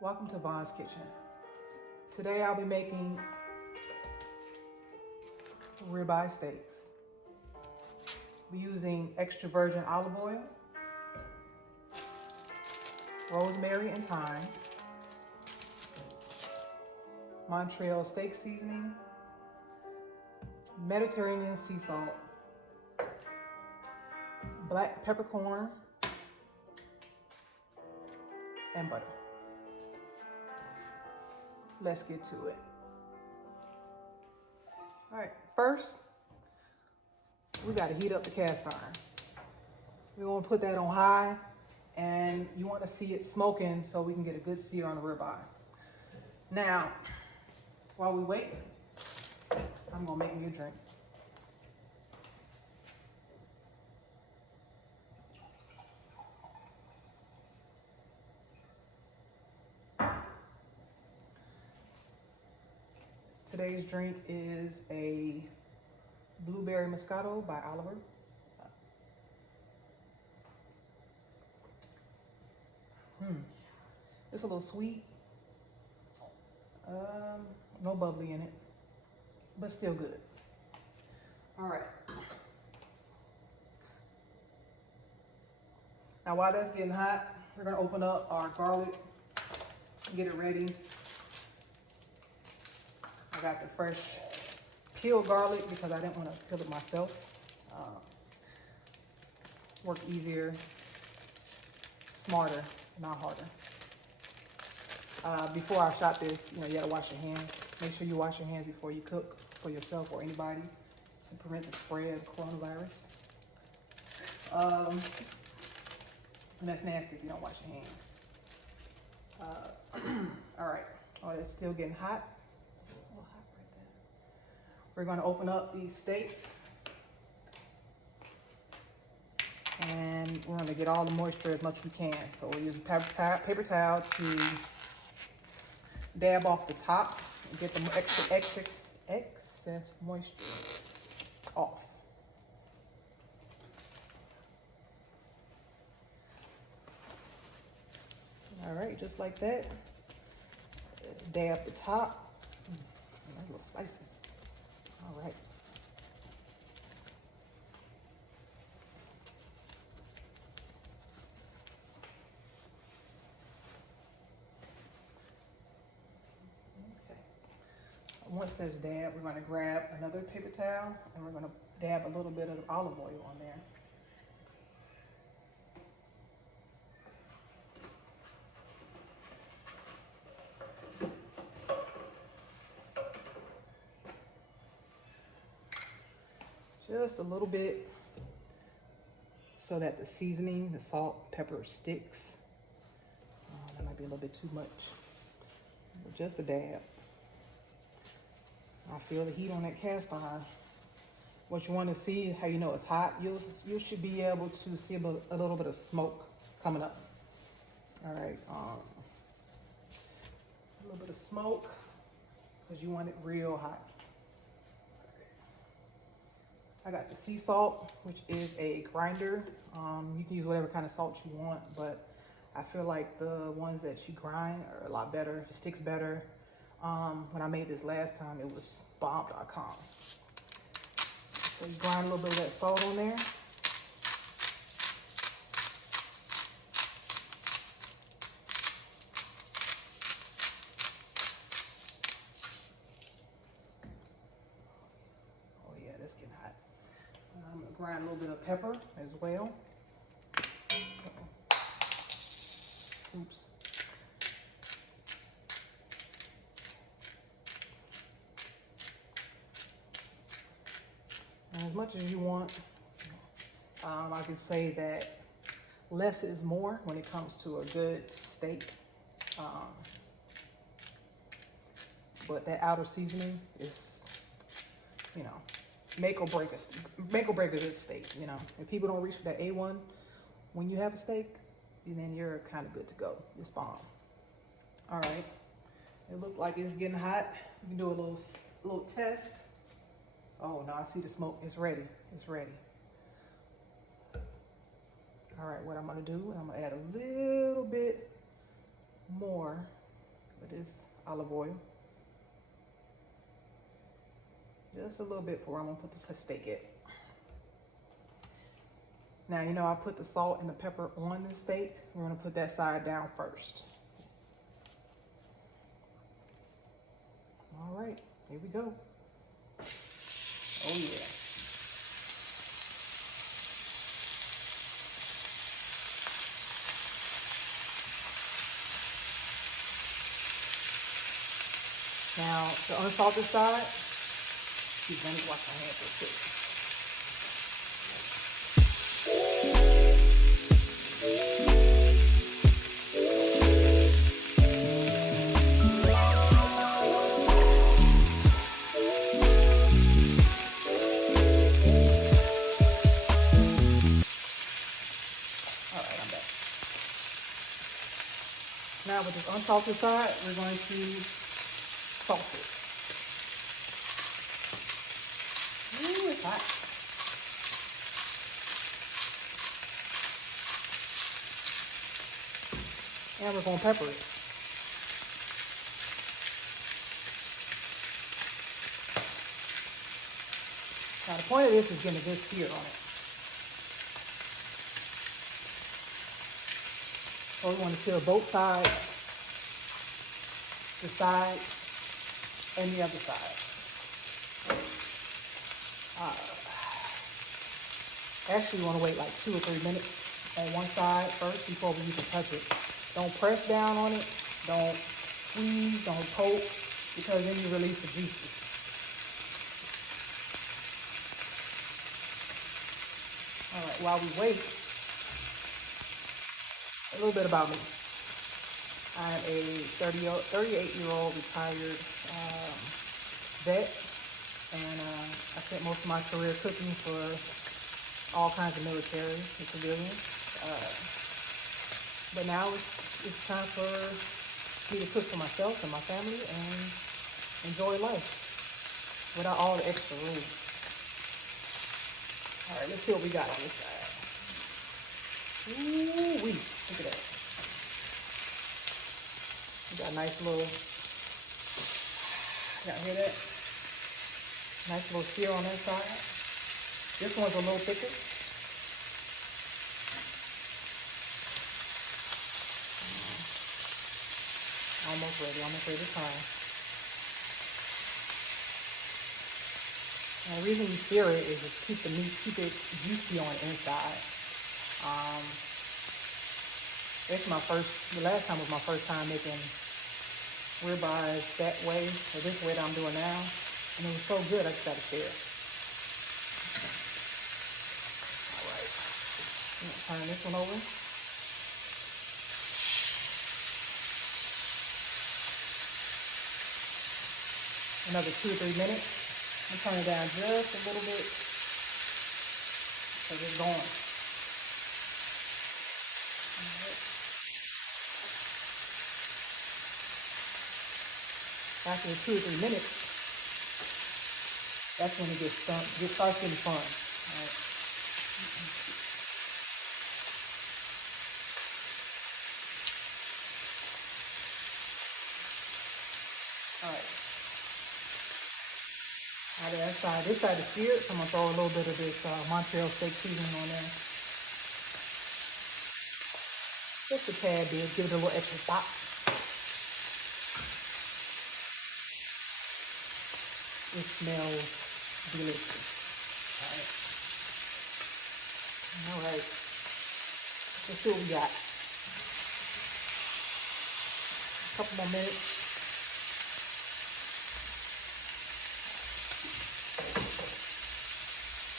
Welcome to Vaughn's Kitchen. Today I'll be making ribeye steaks. We're using extra virgin olive oil, rosemary and thyme, Montreal steak seasoning, Mediterranean sea salt, black peppercorn, and butter. Let's get to it. All right, first, we gotta heat up the cast iron. We wanna put that on high, and you wanna see it smoking so we can get a good sear on the ribeye. Now, while we wait, I'm gonna make me a drink. Today's drink is a blueberry moscato by Oliver. It's a little sweet. No bubbly in it, but still good. All right. Now while that's getting hot, we're gonna open up our garlic, get it ready. I got the fresh peeled garlic because I didn't want to peel it myself. Work easier, smarter, not harder. Before I shot this, you gotta wash your hands. Make sure you wash your hands before you cook for yourself or anybody to prevent the spread of coronavirus. And that's nasty if you don't wash your hands. All right, oh, it's still getting hot. We're gonna open up these steaks and we're gonna get all the moisture as much as we can. So we'll use a paper towel to dab off the top and get the excess moisture off. All right, just like that. Dab the top. That's a little spicy. All right. Okay. Once that's dabbed, we're going to grab another paper towel and we're going to dab a little bit of olive oil on there. Just a little bit so that the seasoning, the salt, pepper sticks. That might be a little bit too much, but just a dab. I feel the heat on that cast iron. What you want to see, how you know it's hot, you should be able to see a little bit of smoke coming up. All right, a little bit of smoke because you want it real hot. I got the sea salt, which is a grinder. You can use whatever kind of salt you want, but I feel like the ones that she grind are a lot better. It sticks better. When I made this last time, it was bomb.com. So you grind a little bit of that salt on there. Oh yeah, that's getting hot. I'm gonna grind a little bit of pepper as well. Oops. And as much as you want, I can say that less is more when it comes to a good steak. But that outer seasoning is, make or break a good steak. If people don't reach for that A1 when you have a steak, then you're kind of good to go. It's bomb. All right, it looked like it's getting hot. You can do a little test. Oh no, I see the smoke. It's ready. It's ready. All right, what I'm gonna do, I'm gonna add a little bit more with this olive oil. Just a little bit for where I'm gonna put the steak at. Now, you know, I put the salt and the pepper on the steak. We're gonna put that side down first. All right, here we go. Oh yeah. Now, the unsalted side, excuse me, let me wash my hands real quick. All right, I'm back. Now with this unsalted side, we're going to salt it. Ooh, it's hot. And we're going to pepper it. Now the point of this is getting a good sear on it. So we want to sear both sides, the sides, and the other side. Actually, you want to wait like 2 or 3 minutes on one side first before we even touch it. Don't press down on it. Don't squeeze. Don't poke, because then you release the juices. All right. While we wait, a little bit about me. I'm a 38-year-old retired vet, and I spent most of my career cooking for all kinds of military and civilians. But now it's time for me to cook for myself and my family and enjoy life without all the extra rules. All right, let's see what we got on this side. Ooh-wee, look at that. We got a nice little, y'all hear that? Nice little sear on that side. This one's a little thicker. Almost ready to try. And the reason you sear it is to keep the meat, keep it juicy on the inside. The last time was my first time making ribeyes that way, or this way that I'm doing now. And it was so good, I just got to share. All right. I'm going to turn this one over. Another 2 or 3 minutes. I'm going to turn it down just a little bit because it's going. After 2 or 3 minutes, that's when it starts getting fun. All right. All right. Now this side is seared, so I'm gonna throw a little bit of this Montreal steak seasoning on there. Just a tad bit, give it a little extra pop. It smells delicious. All right. Let's see what we got. A couple more minutes.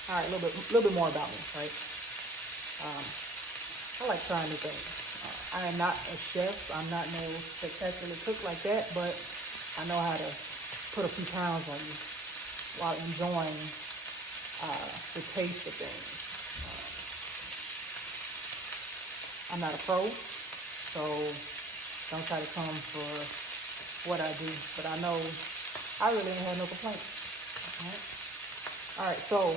All right, a little bit more about me, right? I like trying new things. I am not a chef. I'm not no spectacular cook like that, but I know how to put a few pounds on you while enjoying the taste of things. I'm not a pro, so don't try to come for what I do, but I know I really ain't had no complaints. All right, so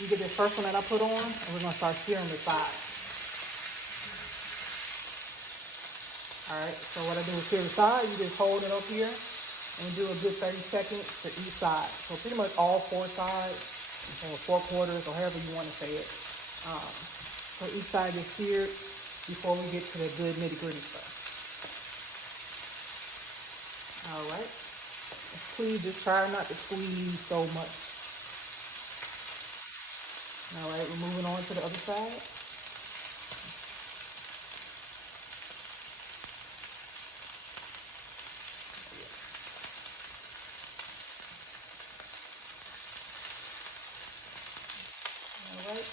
you get this first one that I put on, and we're gonna start searing the side. All right, so what I do is here the side, you just hold it up here and do a good 30 seconds to each side. So pretty much all four sides, or 4/4, or however you want to say it. So each side is seared before we get to the good nitty-gritty stuff. All right. Please just try not to squeeze so much. All right, we're moving on to the other side. All right.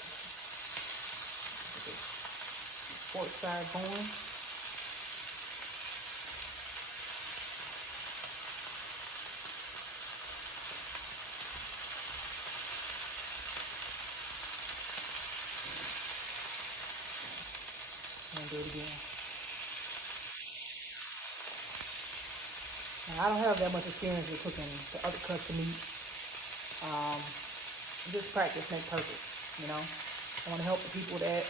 Get this pork side going. And do it again. Now, I don't have that much experience with cooking the other cuts of meat. Just practice make perfect, you know. I want to help the people that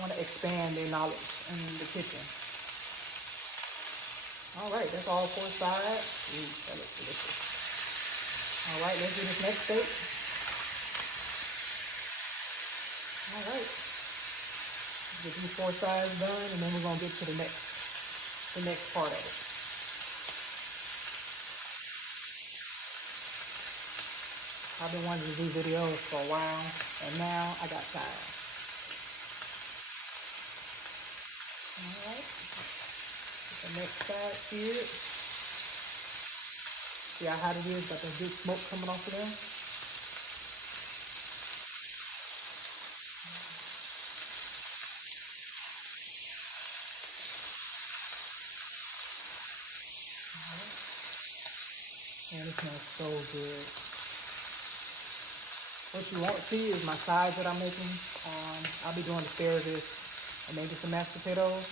want to expand their knowledge in the kitchen. All right, that's all four sides. Ooh, that looks delicious. All right, let's do this next steak. All right. Get these four sides done, and then we're gonna get to the next part of it. I've been wanting to do videos for a while, and now I got time. All right. Get the next side seared. See how hot it is? Got that good smoke coming off of them. And it smells so good. What you won't see is my sides that I'm making. I'll be doing asparagus and maybe some mashed potatoes.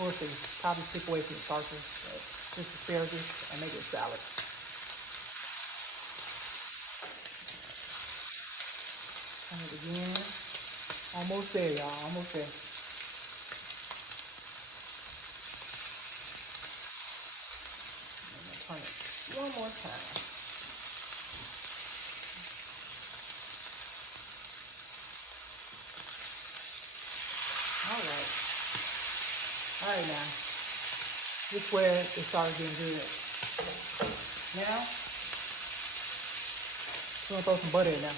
We'll see. Probably stick away from the starches, but just asparagus and maybe a salad. Turn it again. Almost there, y'all. Almost there. Turn it one more time. All right now, this is where it started getting good. Now, we're gonna throw some butter in now.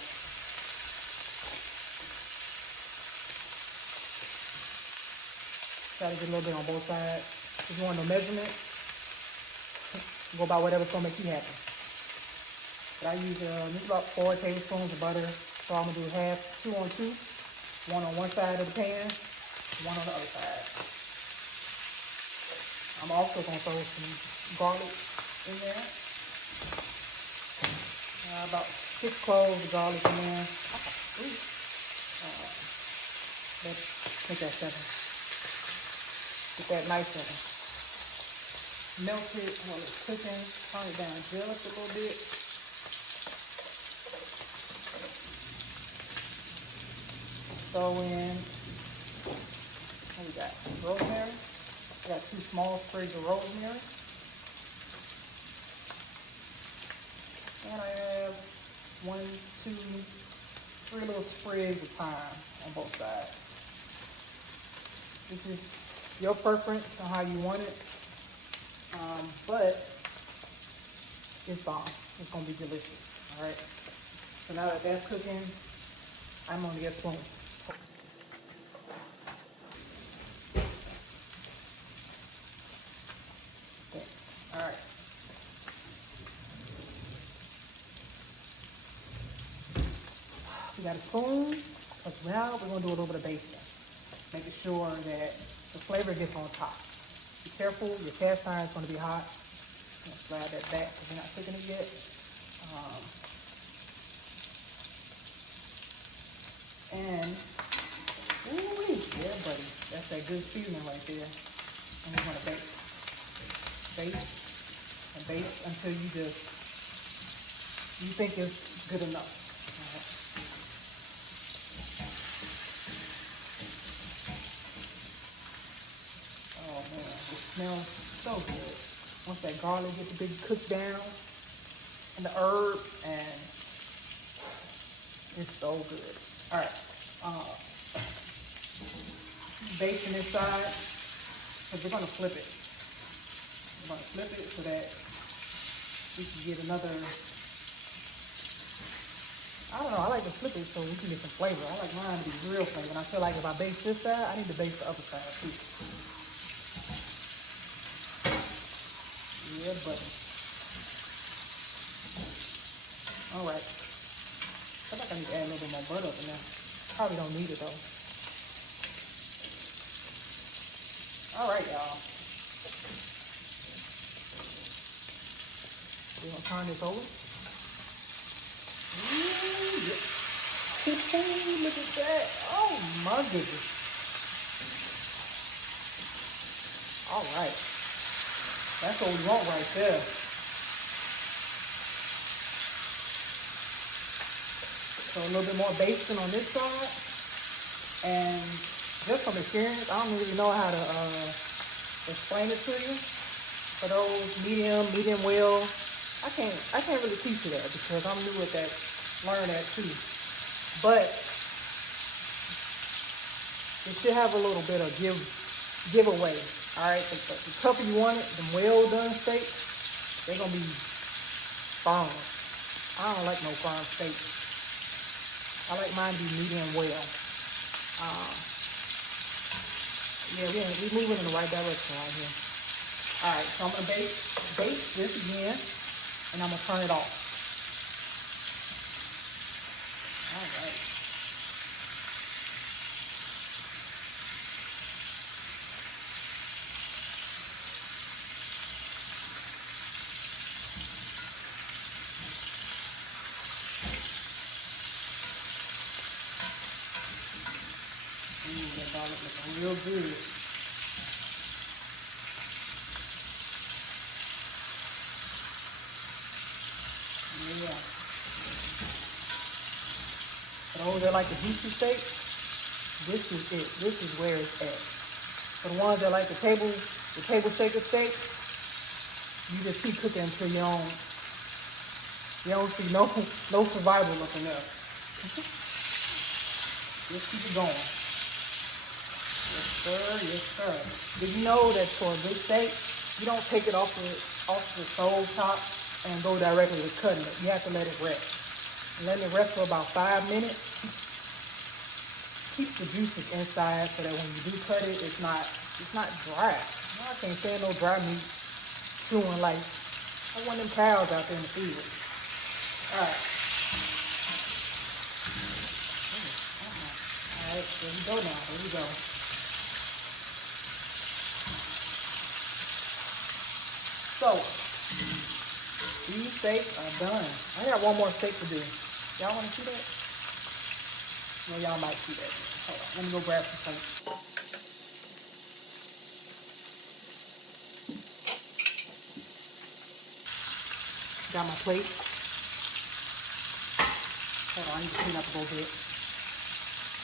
Try to get a little bit on both sides. If you want no measurement, go by whatever's gonna make you happy. But I use about 4 tablespoons of butter. So I'm gonna do half, 2 on 2. 1 on one side of the pan, 1 on the other side. I'm also gonna throw some garlic in there. About 6 cloves of garlic in there. Let's make that 7. Get that nice and melt it while it's cooking. Turn it down just a little bit. Throw in, what we got? Rosemary. I got 2 small sprigs of rosemary. And I have 1, 2, 3 little sprigs of thyme on both sides. This is your preference on how you want it. But it's bomb. It's gonna be delicious. All right. So now that that's cooking, I'm gonna get a spoon. Okay. All right. We got a spoon. Because now we're gonna do a little bit of basting, making sure that the flavor gets on top. Be careful. Your cast iron is gonna be hot. I'm gonna slide that back because we're not cooking it yet. And, ooh, yeah, buddy, that's that good seasoning right there. And we're gonna baste and baste until you think it's good enough. All smells so good. Once that garlic gets a big cooked down, and the herbs, and it's so good. All right, basting this side, so we're gonna flip it. We're gonna flip it so that we can get another, I don't know, I like to flip it so we can get some flavor. I like mine to be real flavor, and I feel like if I baste this side, I need to baste the other side too. Yeah, buddy. All right. I feel like I need to add a little bit more butter up in there. Probably don't need it though. All right, y'all. We're gonna turn this over. Ooh, yeah. Look at that. Oh my goodness. All right. That's what we want right there. So a little bit more basting on this side. And just from experience, I don't really know how to explain it to you. For those medium well, I can't really teach you that because I'm new at that, learn that too. But it should have a little bit of giveaway. All right, the tougher you want it, the well done steaks, they're gonna be firm. I don't like no firm steaks. I like mine to be medium well. Yeah, we're moving in the right direction right here. All right, so I'm gonna baste this again, and I'm gonna turn it off. All right. Ooh, that garlic looking real good. Yeah. For those that like the juicy steak, this is it. This is where it's at. For the ones that like the table shaker steak, you just keep cooking until you don't see no survival up in there. Just keep it going. Yes, sir. Yes, sir. Did you know that for a good steak, you don't take it off the stove top and go directly to cutting it? You have to let it rest. And letting it rest for about 5 minutes keeps the juices inside, so that when you do cut it, it's not dry. You know, I can't stand no dry meat chewing like one of them cows out there in the field. All right. All right, there we go now. There we go. So, these steaks are done. I got one more steak to do. Y'all want to see that? Well, y'all might see that. Hold on, let me go grab some steaks. Got my plates. Hold on, I need to clean up a little bit.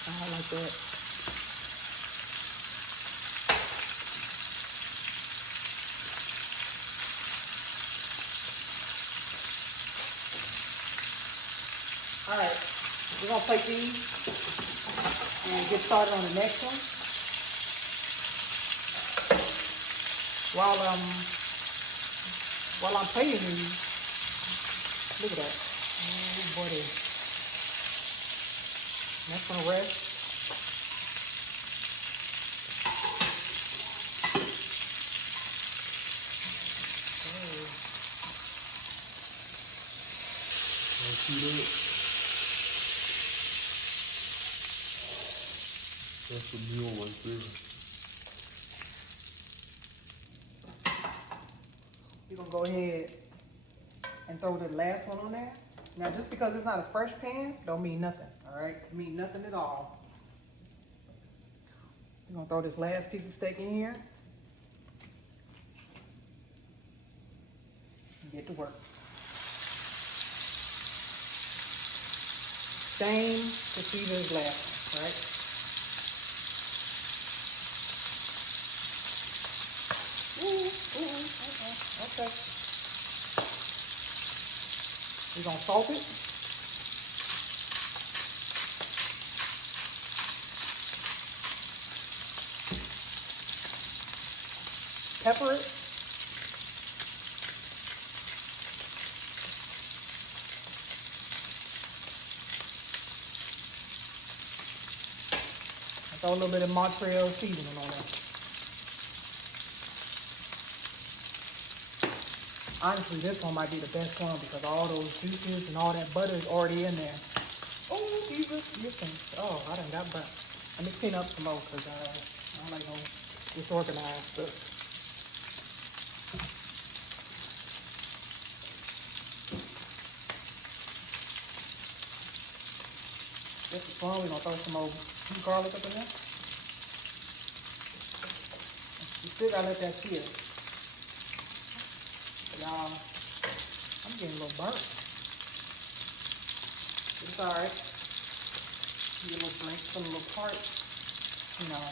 I don't like that. All right, we're gonna plate these and get started on the next one. While I'm plating these, look at that. Oh, buddy. That's gonna rest. That's the meal right there. You're gonna go ahead and throw the last one on there. Now, just because it's not a fresh pan, don't mean nothing, all right? It mean nothing at all. You're gonna throw this last piece of steak in here and get to work. Same procedure as last one, right? Ooh, Okay. We're gonna salt it. Pepper it. And throw a little bit of Montreal seasoning on there. Honestly, this one might be the best one because all those juices and all that butter is already in there. Oh, Jesus, listen. Oh, I done got burnt. Let me clean up some more because I don't like no disorganized stuff. Just for fun, we're going to throw some more garlic up in there. You still got to let that sear. Y'all, I'm getting a little burnt. It's alright. Get a little drink, some little part, you know.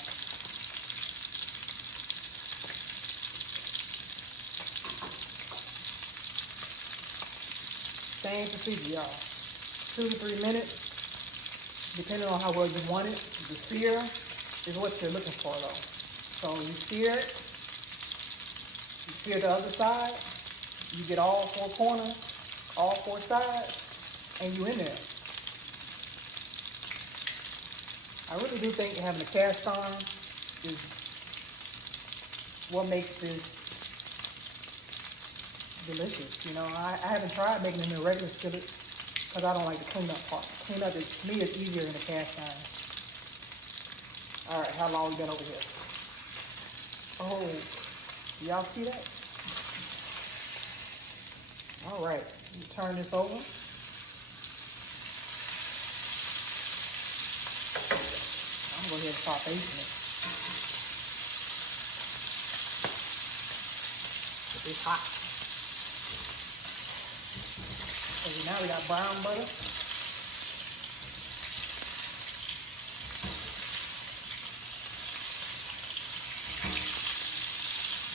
Same procedure, y'all. 2 to 3 minutes, depending on how well you want it. The sear is what you're looking for, though. So you sear it, you sear the other side, you get all 4 corners, all 4 sides, and you in there. I really do think having a cast iron is what makes this delicious. You know, I haven't tried making it in a regular skillet because I don't like the cleanup part. Cleanup is, to me, is easier in a cast iron. All right, how long we been over here? Oh, y'all see that? All right, you turn this over. I'm going to go ahead and start basting it. It's hot. So now we got brown butter.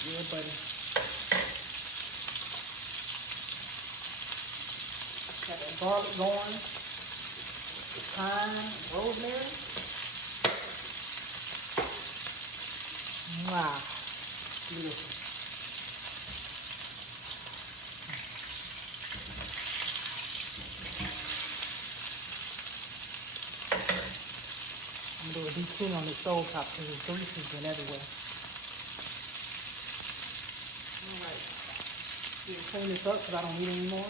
Yeah, buddy. Got that garlic going. Thyme, rosemary. Wow. Beautiful. I'm going to do a deep clean on this stove top because the grease has been everywhere. Alright. Clean this up because I don't need any more.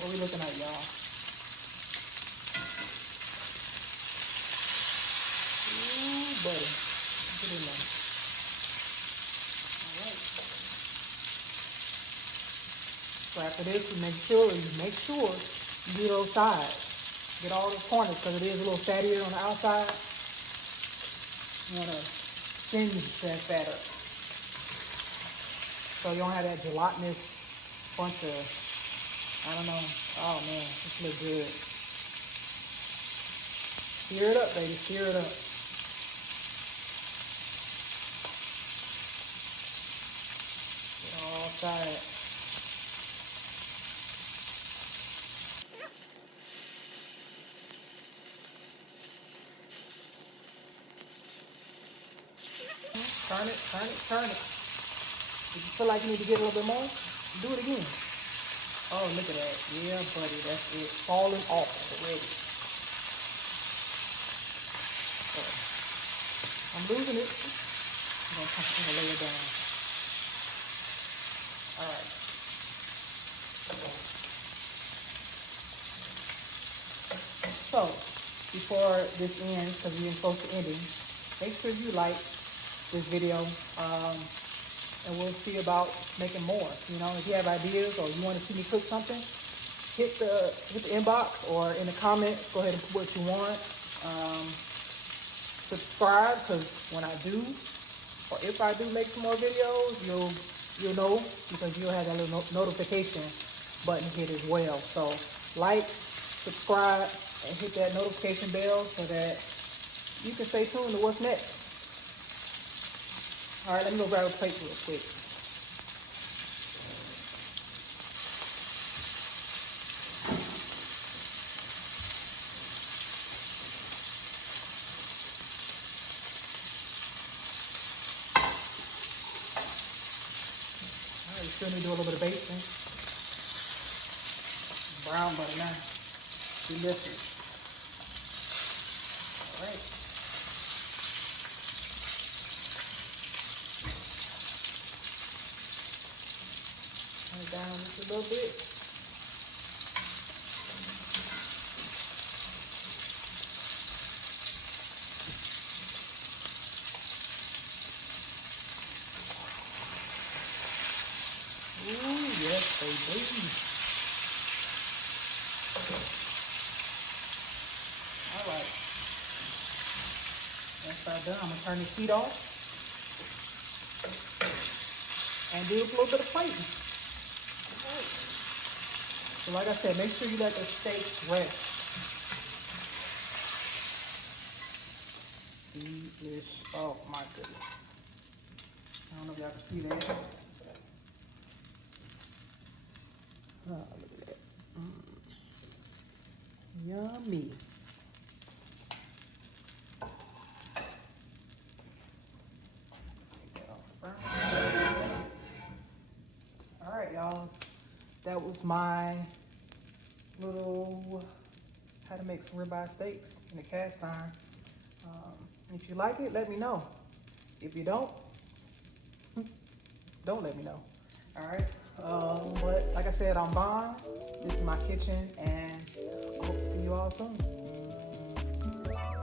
What are we looking at, y'all? Ooh, buddy. Get in there. Alright. So after this, you make sure you do those sides. Get all those corners because it is a little fattier on the outside. You want to singe that fat up. So you don't have that gelatinous bunch of, I don't know. Oh man, this looks good. Sear it up, baby. Sear it up. Get all sides. Turn it, turn it, turn it. If you feel like you need to get a little bit more, do it again. Oh, look at that. Yeah, buddy, that's it. Falling off already. So, I'm losing it. I'm gonna lay it down. All right. So, before this ends, because we're close to ending, make sure you like this video, and we'll see about making more. You know, if you have ideas or you want to see me cook something, hit the inbox or in the comments. Go ahead and put what you want. Subscribe, because when I do, or if I do make some more videos, you'll know, because you'll have that little notification button hit as well. So like, subscribe, and hit that notification bell so that you can stay tuned to what's next. All right, let me go grab a plate real quick. All right, you still need to do a little bit of basting. Brown butter now. Delicious. All right. Turn it down just a little bit. Ooh, yes, baby. All right. Once I'm done, I'm gonna turn the heat off and do a little bit of plating. All right. So like I said, make sure you let the steaks rest. Delish. Oh my goodness. I don't know if y'all can see that. Oh, look at that. Yummy. All right, y'all. That was my little how to make some ribeye steaks in the cast iron. If you like it, let me know. If you don't let me know. All right. But like I said, I'm Vaughn. This is my kitchen, and I hope to see you all soon.